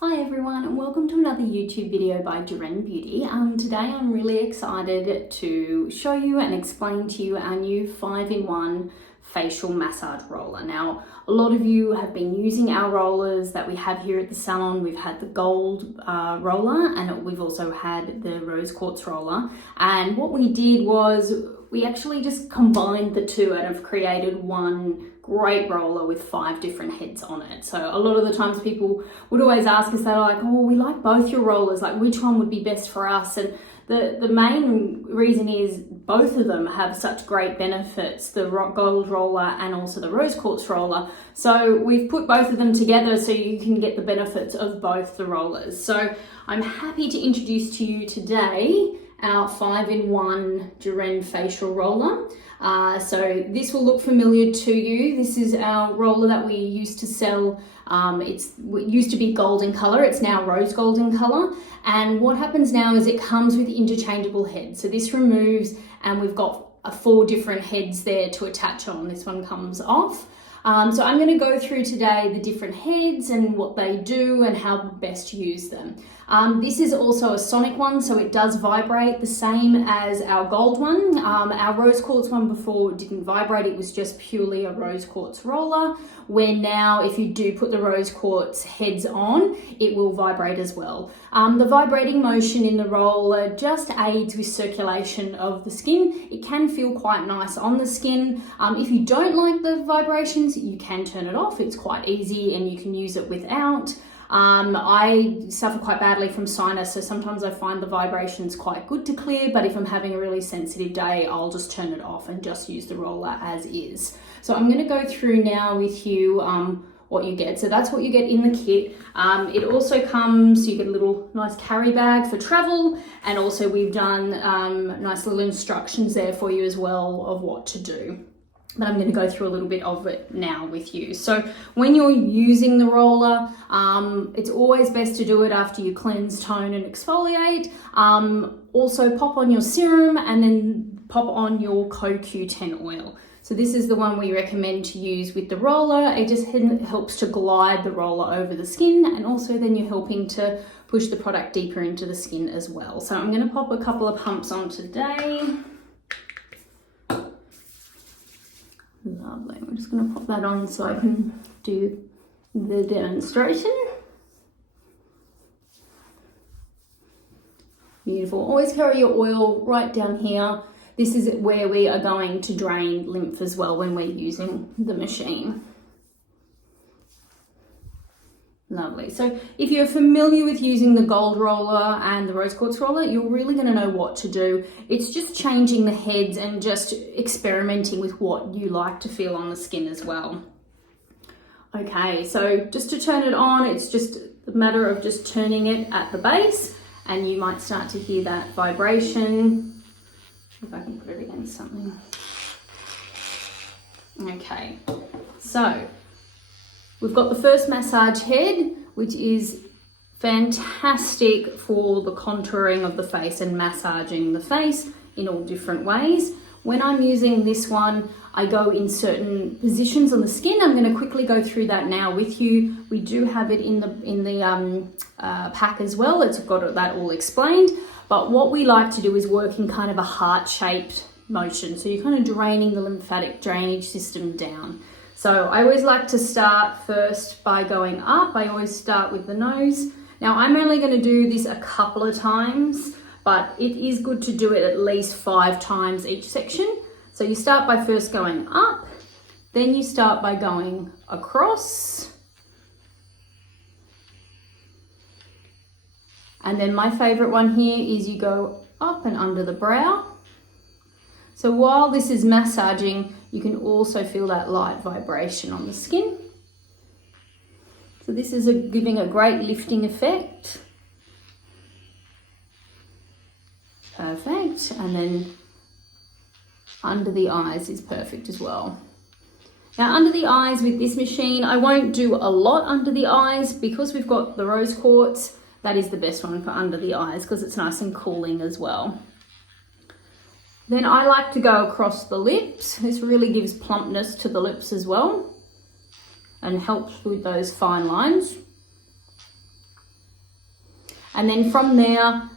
Hi everyone and welcome to another YouTube video by Juren Beauty. Today I'm really excited to show you and explain to you our new 5-in-1 facial massage roller. Now, a lot of you have been using our rollers that we have here at the salon. We've had the gold roller and we've also had the rose quartz roller. And what we did was we actually just combined the two and have created one great roller with 5 different heads on it. So a lot of the times people would always ask us, they're like, oh, we like both your rollers, like which one would be best for us? And the main reason is both of them have such great benefits, the gold roller and also the rose quartz roller. So we've put both of them together so you can get the benefits of both the rollers. So I'm happy to introduce to you today our 5-in-1 Juren facial roller. So this will look familiar to you. This is our roller that we used to sell. It used to be gold in color. It's now rose gold in color. And what happens now is it comes with interchangeable heads. So this removes and we've got 4 different heads there to attach on. This one comes off. So I'm going to go through today the different heads and what they do and how best to use them. This is also a sonic one, so it does vibrate the same as our gold one. Our rose quartz one before didn't vibrate, it was just purely a rose quartz roller, where now if you do put the rose quartz heads on, it will vibrate as well. The vibrating motion in the roller just aids with circulation of the skin. It can feel quite nice on the skin. If you don't like the vibrations, you can turn it off. It's quite easy and you can use it without. I suffer quite badly from sinus, so sometimes I find the vibrations quite good to clear, but if I'm having a really sensitive day, I'll just turn it off and just use the roller as is. So I'm going to go through now with you what you get. So that's what you get in the kit. It also comes, you get a little nice carry bag for travel, and also we've done nice little instructions there for you as well of what to do. But I'm going to go through a little bit of it now with you. So when you're using the roller, it's always best to do it after you cleanse, tone and exfoliate. Also pop on your serum and then pop on your CoQ10 oil. So this is the one we recommend to use with the roller. It just helps to glide the roller over the skin, and also then you're helping to push the product deeper into the skin as well. So I'm going to pop a couple of pumps on today. Lovely. I'm just going to pop that on so I can do the demonstration. Beautiful. Always carry your oil right down here. This is where we are going to drain lymph as well when we're using the machine. Lovely. So if you're familiar with using the gold roller and the rose quartz roller, you're really going to know what to do. It's just changing the heads and just experimenting with what you like to feel on the skin as well. Okay, so just to turn it on, it's just a matter of just turning it at the base and you might start to hear that vibration. If I can put it against something. Okay, so we've got the first massage head, which is fantastic for the contouring of the face and massaging the face in all different ways. When I'm using this one, I go in certain positions on the skin. I'm going to quickly go through that now with you. We do have it in the pack as well. It's got that all explained. But what we like to do is work in kind of a heart-shaped motion. So you're kind of draining the lymphatic drainage system down. So I always like to start first by going up. I always start with the nose. Now I'm only going to do this a couple of times, but it is good to do it at least 5 times each section. So you start by first going up, then you start by going across. And then my favorite one here is you go up and under the brow. So while this is massaging, you can also feel that light vibration on the skin. So this is giving a great lifting effect. Perfect. And then under the eyes is perfect as well. Now under the eyes with this machine, I won't do a lot under the eyes because we've got the rose quartz. That is the best one for under the eyes because it's nice and cooling as well. Then I like to go across the lips. This really gives plumpness to the lips as well and helps with those fine lines. And then from there,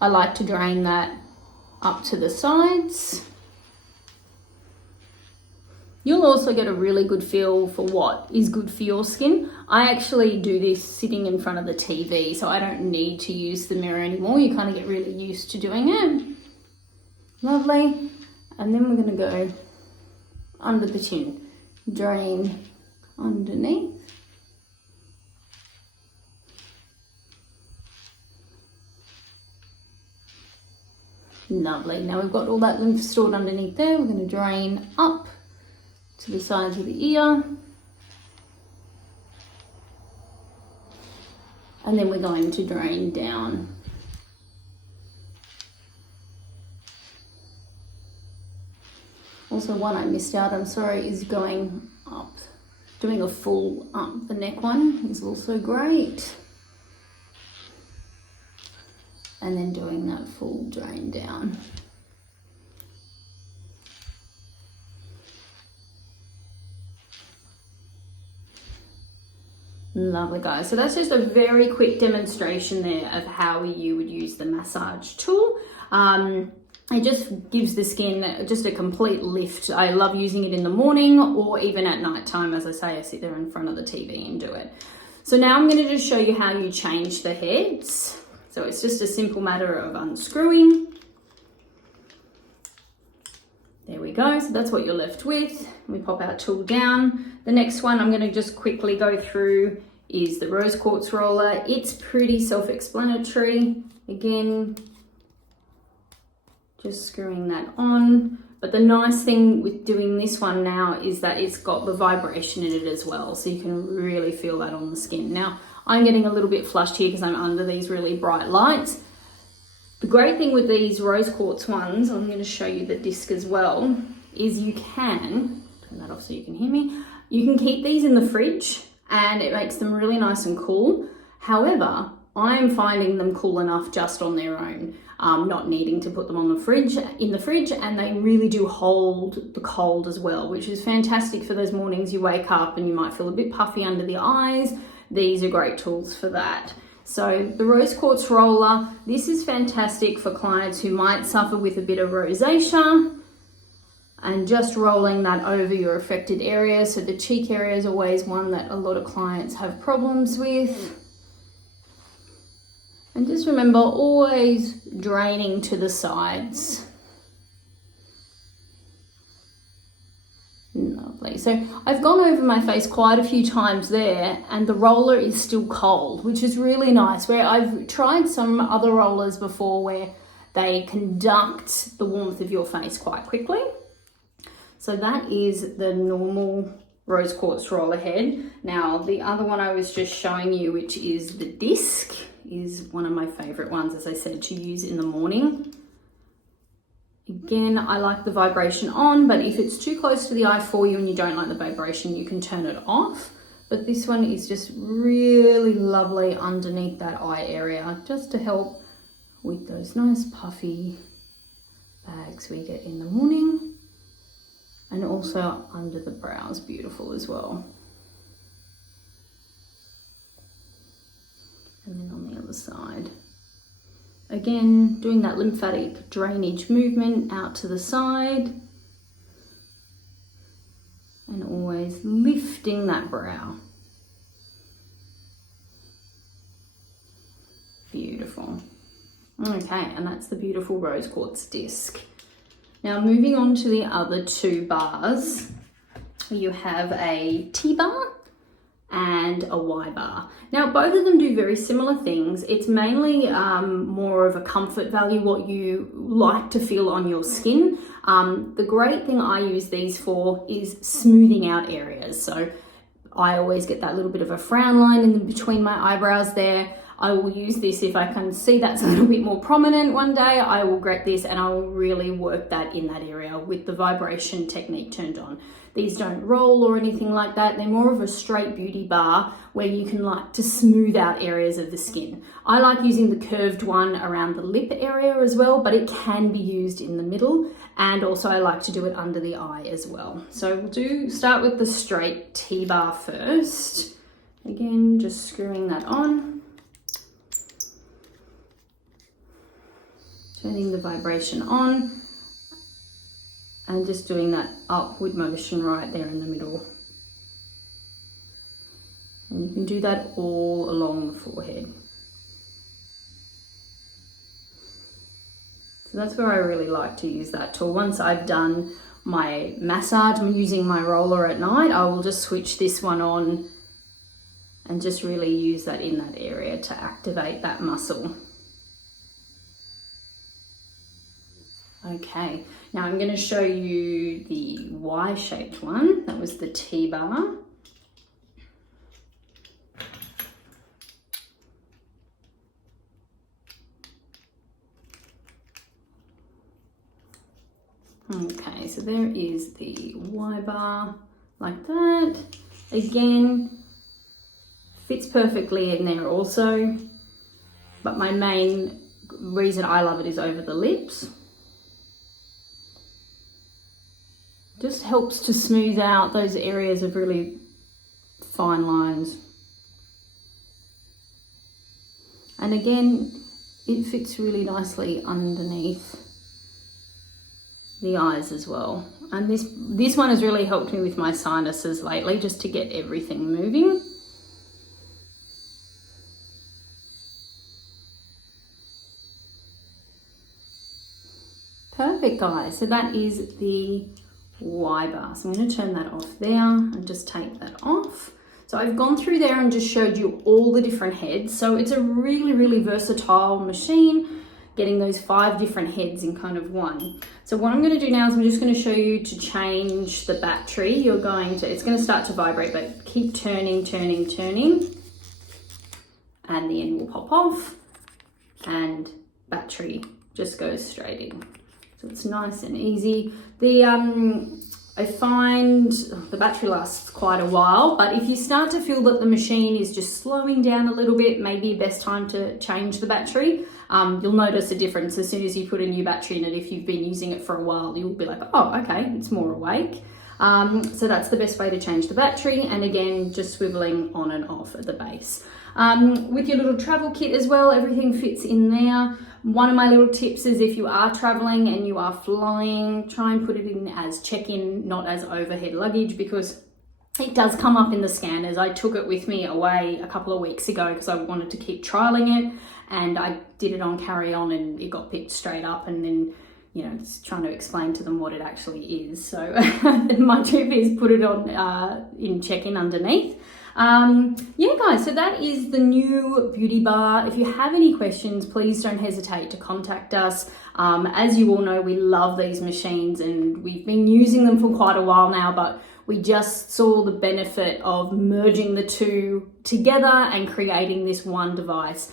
I like to drain that up to the sides. You'll also get a really good feel for what is good for your skin. I actually do this sitting in front of the TV, so I don't need to use the mirror anymore. You kind of get really used to doing it. Lovely. And then we're going to go under the chin. Drain underneath. Lovely. Now we've got all that lymph stored underneath there. We're going to drain up to the sides of the ear. And then we're going to drain down. Also, one I missed out, I'm sorry, is going up. Doing a full up the neck one is also great. And then doing that full drain down. Lovely, guys. So that's just a very quick demonstration there of how you would use the massage tool. It just gives the skin just a complete lift. I love using it in the morning or even at night time. As I say, I sit there in front of the TV and do it. So now I'm going to just show you how you change the heads. So it's just a simple matter of unscrewing. There we go. So that's what you're left with. We pop our tool down. The next one I'm going to just quickly go through is the rose quartz roller. It's pretty self-explanatory. Again, just screwing that on. But the nice thing with doing this one now is that it's got the vibration in it as well. So you can really feel that on the skin. Now, I'm getting a little bit flushed here because I'm under these really bright lights. The great thing with these rose quartz ones, I'm going to show you the disc as well, is you can, turn that off so you can hear me, you can keep these in the fridge and it makes them really nice and cool. However, I'm finding them cool enough just on their own, not needing to put them on the fridge, and they really do hold the cold as well, which is fantastic for those mornings you wake up and you might feel a bit puffy under the eyes. These are great tools for that. So the rose quartz roller, this is fantastic for clients who might suffer with a bit of rosacea, and just rolling that over your affected area. So the cheek area is always one that a lot of clients have problems with. And just remember, always draining to the sides. Lovely. So I've gone over my face quite a few times there and the roller is still cold, which is really nice. Where I've tried some other rollers before where they conduct the warmth of your face quite quickly. So that is the normal rose quartz roller head. Now the other one I was just showing you, which is the disc, is one of my favorite ones, as I said, to use in the morning. Again, I like the vibration on, but if it's too close to the eye for you and you don't like the vibration, you can turn it off. But this one is just really lovely underneath that eye area, just to help with those nice puffy bags we get in the morning. And also under the brows, beautiful as well. And then on the other side. Again, doing that lymphatic drainage movement out to the side. And always lifting that brow. Beautiful. Okay, and that's the beautiful rose quartz disc. Now moving on to the other two bars, you have a T bar and a Y bar. Now both of them do very similar things. It's mainly more of a comfort value, what you like to feel on your skin. The great thing I use these for is smoothing out areas. So I always get that little bit of a frown line in between my eyebrows there. I will use this if I can see that's a little bit more prominent one day. I will grab this and I will really work that in that area with the vibration technique turned on. These don't roll or anything like that. They're more of a straight beauty bar where you can like to smooth out areas of the skin. I like using the curved one around the lip area as well, but it can be used in the middle. And also I like to do it under the eye as well. So we'll start with the straight T bar first. Again, just screwing that on. turning the vibration on and just doing that upward motion right there in the middle. And you can do that all along the forehead. So that's where I really like to use that tool. Once I've done my massage, I'm using my roller at night, I will just switch this one on and just really use that in that area to activate that muscle. Okay, now I'm going to show you the Y-shaped one. That was the T-bar. Okay, so there is the Y-bar like that. Again, fits perfectly in there also, but my main reason I love it is over the lips. Just helps to smooth out those areas of really fine lines. And again, it fits really nicely underneath the eyes as well. And this one has really helped me with my sinuses lately, just to get everything moving. Perfect, guys. So that is the Y-bar. So I'm going to turn that off there and just take that off. So I've gone through there and just showed you all the different heads. So it's a really, really versatile machine, getting those 5 different heads in kind of one. So what I'm going to do now is I'm just going to show you to change the battery. It's going to start to vibrate, but keep turning, turning, turning, and the end will pop off and battery just goes straight in. So it's nice and easy. I find the battery lasts quite a while, but if you start to feel that the machine is just slowing down a little bit, maybe best time to change the battery. You'll notice a difference as soon as you put a new battery in it. If you've been using it for a while, you'll be like, oh, okay, it's more awake. So that's the best way to change the battery. And again, just swiveling on and off at the base. With your little travel kit as well, everything fits in there. One of my little tips is if you are traveling and you are flying, try and put it in as check-in, not as overhead luggage, because it does come up in the scanners. I took it with me away a couple of weeks ago because I wanted to keep trialing it, and I did it on carry-on and it got picked straight up, and then, you know, just trying to explain to them what it actually is. So my tip is put it on in check-in underneath. Yeah, guys, so that is the new beauty bar. If you have any questions, please don't hesitate to contact us. As you all know, we love these machines and we've been using them for quite a while now, but we just saw the benefit of merging the two together and creating this one device,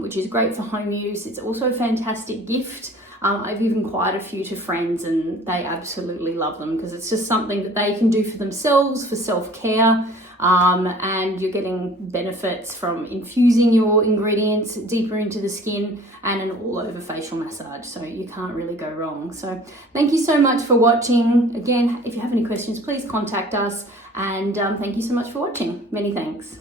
which is great for home use. It's also a fantastic gift. I've given quite a few to friends and they absolutely love them because it's just something that they can do for themselves, for self-care. And you're getting benefits from infusing your ingredients deeper into the skin and an all-over facial massage, so you can't really go wrong. So thank you so much for watching. Again, if you have any questions, please contact us, and thank you so much for watching. Many thanks.